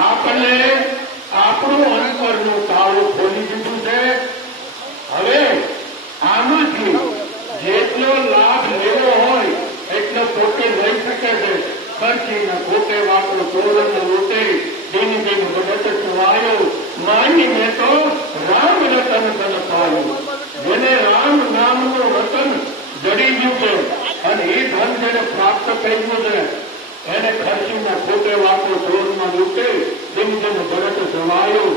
આપણને આપણું અંતરનું તાળું ખોલી દીધું છે કહ્યું છે એને ખર્ચીના ખોટે વાતો ચોરમાં લૂટે જેમ જેમ ભરત જવાયો.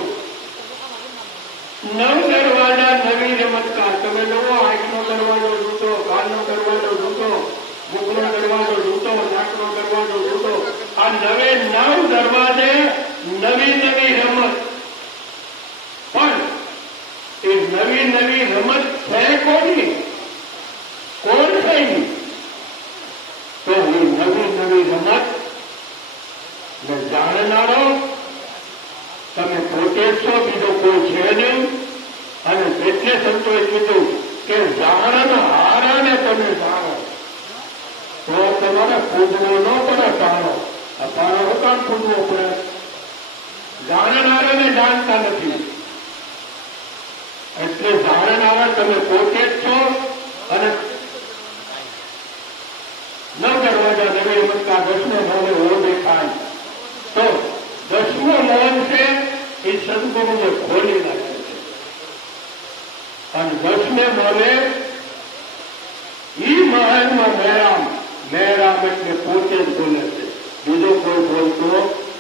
નવ દરવાજા નવી રમતકાર. તમે જુઓ, આંખનો દરવાજો લૂંટો, કાનનો દરવાજો લૂંટો, મુખનો દરવાજો લૂંટો, નાકનો દરવાજો લૂંટો. આ નવે નવ દરવાજે નવી નવી રમત. પણ એ નવી નવી રમત છે કોની? કોણ છે? તો એ નવી નવી રમત ને જાણનારો તમે પોતે જ છો, બીજો કોઈ છે નહીં. અને એટલે સંતોએ કીધું કે જાણનારાને તમે જાણો તો તમારે પૂજવો ન પડે. જાણો અપારો કામ પૂજવો પડે. જાણનારાને જાણતા નથી. એટલે જાણનારા તમે પોતે જ છો. અને નવ દરવાજા નવી રમતકા 10મો મોહે એવો દેખાય તો 10મો મોહન છે એ સદગુરુને ખોલી નાખે છે. અને 10મે મોહે ઈ મહાનમાં મેરામ એટલે પોતે જ બોલે છે, બીજો કોઈ બોલતો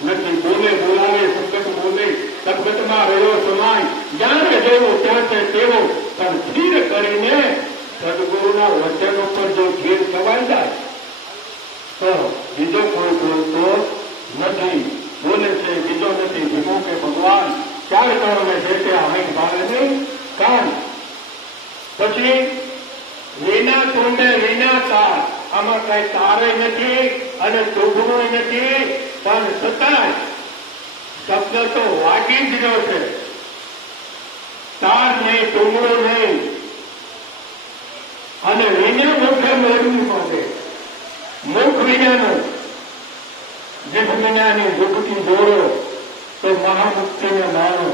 નથી. બોલાવે સંકટ બોલે, સંકટમાં રહ્યો સમાય, જ્યાં જેવો ત્યાં છે તેવો. પણ સ્થિર કરીને સદગુરુના વચન ઉપર જો સ્થિર થવાઈ જાય તો બીજો કોઈ બોલતો નથી. બોલે છે બીજો નથી, ભીમો કે ભગવાન. ચાર કારણે છે તે આંખ ભાવે નહીં કાન. પછી વિના તુંડે વિના તાર. આમાં કઈ તારે નથી અને તૂટવું નથી, પણ છતાં શબ્દ તો વાગી જ રહ્યો છે. તાર નહીં, ટુંગળો નહીં. અને વિના મુખે મેળવી માંગે. મુખ વિનાનું જીભ વિનાની ઝૂકતી જોડો તો મહામુક્તિને માનો.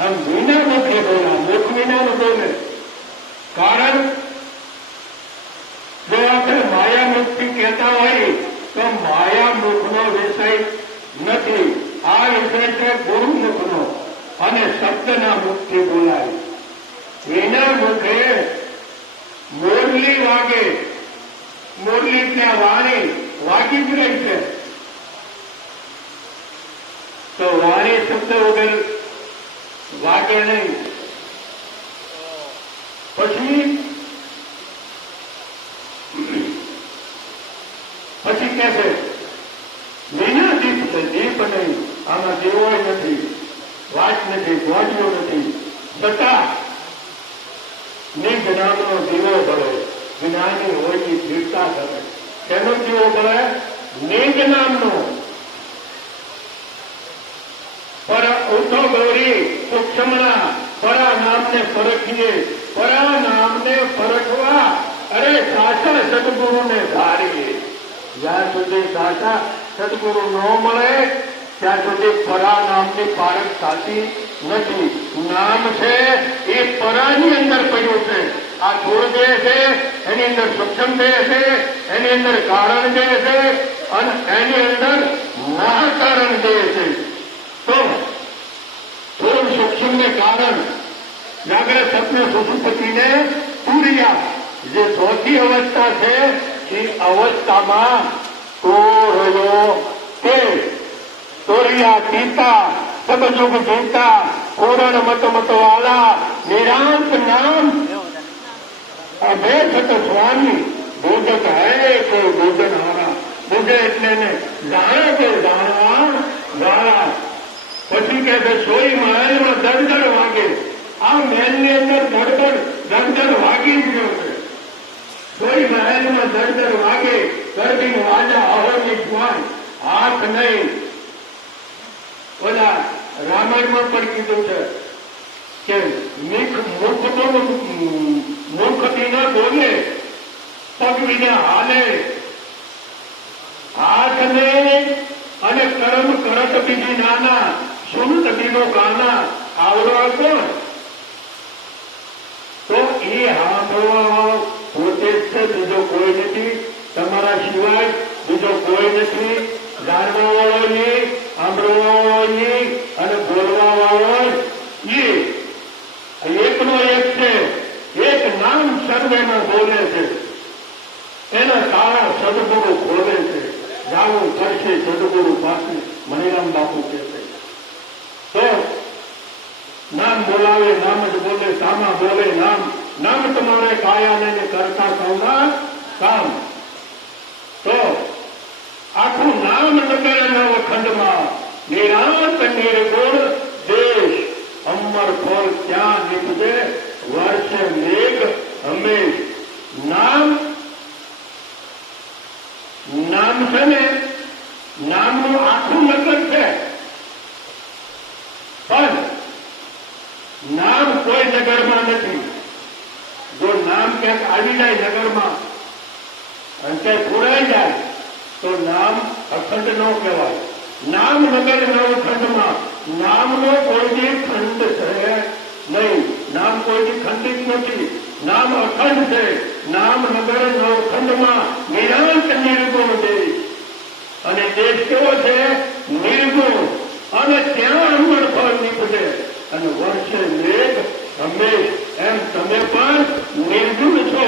આમ વિના મુખે બોલા, મુખ વિનાનું બોલે. કારણ જો આપણે માયા મુક્તિ કહેતા હોય તો માયા મુખનો વિષય નથી. આ વિષય છે ગુરુમુખનો અને શબ્દના મુખથી બોલાય. વિના મુખે મોરલી વાગે. મોરલી ત્યાં વાણી વાગી જ રહી છે તો વાણી શબ્દ વગર વાગે નહીં. પછી કે છે વિના દીપ છે. દીપ નહીં, આમાં દીવો નથી, વાત નથી, ગોળીઓ નથી. છતાં નિજ નામનો દીવો ભરે. જ્ઞાની હોય એ જીવતા કરે. તેનો દીવો ભરે નિજ નામનો. પર ઉઠો ગૌરી સૂક્ષ્મના પરા નામને પરખીએ. પરા નામને પરખવા અરે સાચા સદગુરુને ધારીએ. જ્યાં સુધી સાચા સદગુરુ ન મળે ત્યાં સુધી પરા નામની પારખ થતી નથી. નામ છે એ પરાની અંદર પડ્યું છે. આ થોડ દેહ છે એની અંદર સક્ષમ દેહ છે, એની અંદર કારણ દેહ છે અને એની અંદર મહાકારણ દેહ છે. તો થોડું સૂક્ષ્મ ને કારણ જાગ્રત સપને સુષુપ્તિને તુરિયા જે ચોથી અવસ્થા છે એ અવસ્થામાં તોરયો તે તોરિયા પિતા સબજુગ જીતા પૂરણ મત વાલા નિરાંત નામ અભે છત સ્વામી બોધક હૈ કોઈ બોધન હારા. બોધે એટલે ને જાણે કે જાણવા વાળા. પછી કે છે સોઈ મહેલમાં દરદર વાગે. આ મહેલની અંદર દરદર વાગી જ રહ્યો છે. સોઈ મહેલમાં દરદર વાગે. ગરબી વાજા અહોની સ્વાન હાથ નહીં. ઓલા રામાયણમાં પણ કીધું છે કે મુખથી ન બોલે, પગ વિના હાલે. હાથ ને અને કરમ કરત બીજી નાના, સુનત બીનો ગાના. આવડવા કોણ? તો એ સાંભળવા પોતે જ છે, બીજો કોઈ નથી. તમારા સિવાય બીજો કોઈ નથી. જાણવા વાળો નહીં, સાંભળવા વાળો નહીં અને બોલવા વાળો એ એકનો એક છે. એક નામ સર્વેમાં બોલે છે. એના તાળા સદગુરુ ખોલે છે. જાવું પડશે સદગુરુ પાસે, મનીરામ બાપુ કહે છે. તો નામ બોલાવે, નામ જ બોલે, સામા બોલે નામ. નામ તમારે કાયાને કરતા સૌના કામ. તો આખું નામ નગર નવખંડમાં નિરાંત નિર્ગુણ દેશ અમર ફળ ત્યાં નીપજે વર્ષે મેઘ હંમેશ. નામ છે ને, નામનું આખું નગર છે, પણ નામ કોઈ નગરમાં નથી. જો નામ ક્યાંક આવી જાય નગરમાં અને ક્યાંક પુરાઈ જાય તો નામ અખંડ ન કહેવાય. નામ નગર નવખંડમાં નામનો કોઈ ખંડ છે નહીં. નામ કોઈ ખંડિત નથી. નામ અખંડ છે. નામ નગર નવખંડમાં નિરાંત નિર્ગુણ દેશ. અને દેશ કેવો છે? નિર્ગુણ. અને ત્યાં અમર ફળ નીપજે અને વર્ષે મેઘ હંમેશ. એમ તમે પણ નિર્ગુણ છો.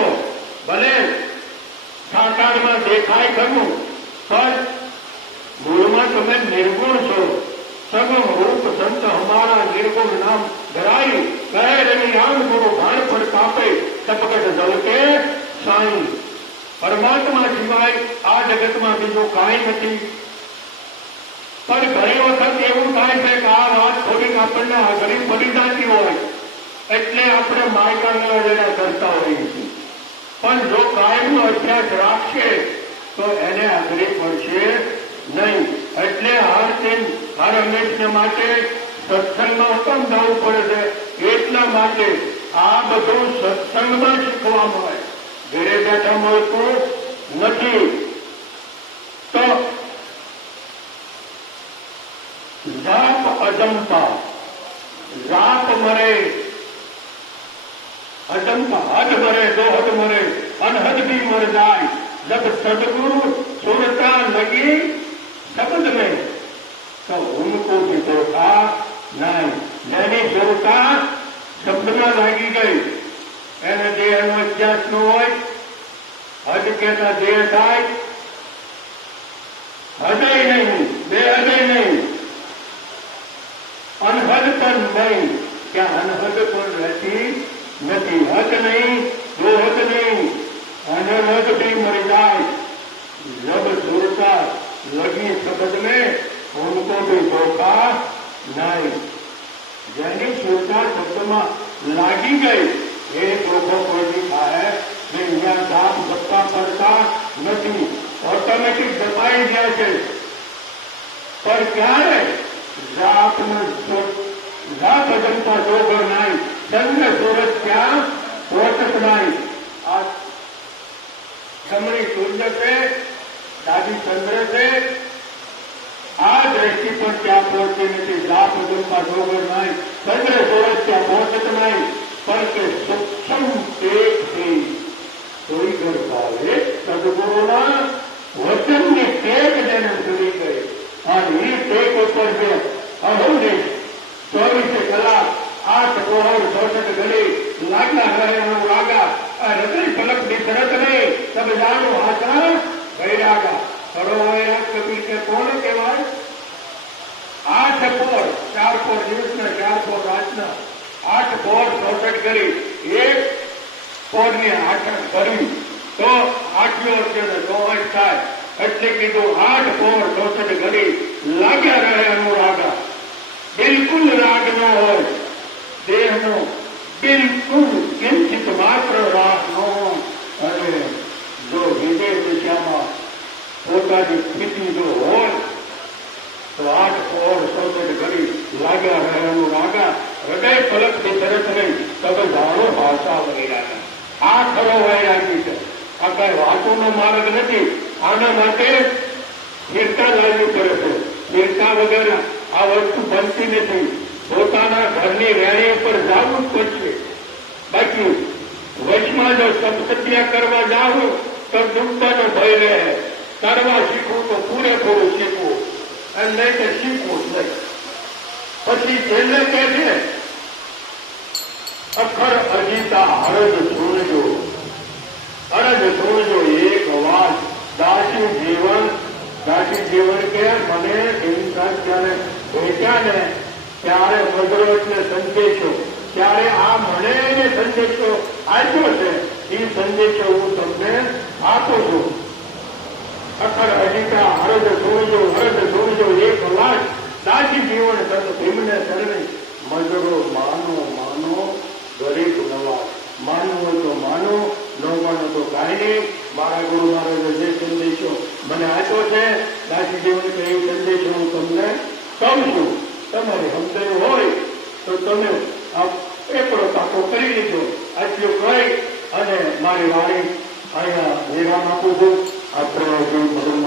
ભલે સાકારમાં દેખાય ખરું, પણ મૂળમાં તમે નિર્ગુણ છો. સગમ રૂપ સંત હમારા નિર્ગુણ નામ ધરાઈ કહે રવિ રામ ગુરુ ભાણ પર કાપે ટપકટ ઝલકે સાઈ. પરમાત્મા સિવાય આ જગતમાં બીજું કાંઈ નથી. પણ ઘણી વખત એવું થાય છે કે આ વાત થોડીક આપણને અઘરી પડી જતી હોય એટલે આપણે માયકાંગલા જરા કરતા હોઈએ છીએ. પણ જો કાયમનો અભ્યાસ રાખશે તો એને અઘરી પડશે નહીં. એટલે હર હંમેશને માટે સત્સંગમાં કેમ જવું પડે છે? એટલા માટે આ બધું સત્સંગમાં શીખવા મળે, ઘરે બેઠા મળતું નથી. તો જાપ અજંપા, જાપ મરે अजंपा, हद मरे दो हद मरे अनहद भी मर जाए जब सदगुरु सुरता लगी शब्द में तो उनको भी धोखा नहीं. જેની સુરતા શબ્દમાં લાગી ગઈ એને દેહનો અભ્યાસ ન હોય, હદ કહેતા દેહ થાય, હૃદય નહીં, બે હૃદય નહીં, અનહદ પણ નહીં, ત્યાં અનહદ પણ રહેતી નથી. હદ નહીં, દો હદ નહીં, અનહદ भी मर जाए जब सुरता लगी शब्द में उनको भी धोखा नहीं. જેની સુરતા શબ્દમાં લાગી ગઈ એ ધોખો કોઈ થાય ને. અહીંયા જાપ ગપ્પા પડતા નથી, ઓટોમેટિક દબાઈ જાય છે. પણ ક્યારે જાપ અજંપા જોગર નહીં, ચંદ્ર સૂરજ ત્યાં પોષક નહીં. આ જમણી સૂર્ય છે, ડાબી ચંદ્ર છે, આ દ્રષ્ટિ પણ ત્યાં પહોંચતી નથી. જાપ અજંપા જોગર નહીં, ચંદ્ર સૂરજ ત્યાં પહોંચત નહીં. પણ કે સૂક્ષ્મ ટેકથી કોઈ ગરબાવે સદગુરુના વચનની ટેક જેને ચડી ગઈ. અને એ ટેક ઉપર જે અહોનિશ 24 કલાક 8 પ્રહર 64 ઘડી લાગના રહેવાનું લાગા હૃદય પલકની શરત નહીં તબ જાણો આચા વૈરાગા. ખરો વૈરાગ કબીર કે કોણ કહેવાય? 8 પોર, 4 પોર દિવસના, 4 પોર રાતના, 8 પોર 64 ઘડી. એક પોરની આઠ કરી તો 8 અત્યારે 24 થાય. એટલે કીધું 8 પોર 64 ઘડી લાગ્યા રહે અનુરાગા. બિલકુલ રાગ ન હોય દેહનો, બિલકુલ કિંચિત માત્ર રાગ ન હોય. અને જો હૃદય દિશામાં પોતાની સ્થિતિ જો હોય તો 8 પોર 64 ઘડી લાગ્યા રહે અનુરાગા. હૃદય પલકની શરત નહીં તબ જાણો ભાષા વૈરાગા. આ ખરો વૈરાગી છે. આ કઈ વાતોનો માર્ગ નથી. આના માટે સ્થિરતા લાવવી પડે છે. સ્થિરતા વગર આ વસ્તુ બનતી નથી. પોતાના ઘરની રેણી ઉપર જવું જ પડશે. બાકી વચમાં જો સત્સત્યા કરવા જાવ તો ડૂબવાનો ભય રહે. કરવા શીખવું તો પૂરેપૂરું શીખવું, અને નહીં કે શીખવું જ નહીં. પછી છેલ્લે કે છે અખર અજીતા હરજ સુણજો, હરજ સુણજો એક દાસી જીવન કે મને હિંસાને ભેટ્યા ને ત્યારે મધરો એટલે સંદેશો, ત્યારે આ મને એને સંદેશો આપ્યો છે, એ સંદેશો હું તમને આપું છું. અખર અધિકા હરદ સોજો એક લાખ દાસી જીવન સંત ભીમને શરણે મજરો માનો માનો ગરીબ નવા. માનવું હોય તો માનો, ન માનો તો કાંઈ નહીં. મારા ગુરુ મહારાજે જે સંદેશો મને આપ્યો છે દાસી જીવન કે એ સંદેશો હું તમને કહું છું. તમારે સમજાયું હોય તો તમે એકડો પાકો કરી લીધો. આટલું કહી અને મારી વાણી અહીંયા વિરામ આપું છું. આપણે ભગવાન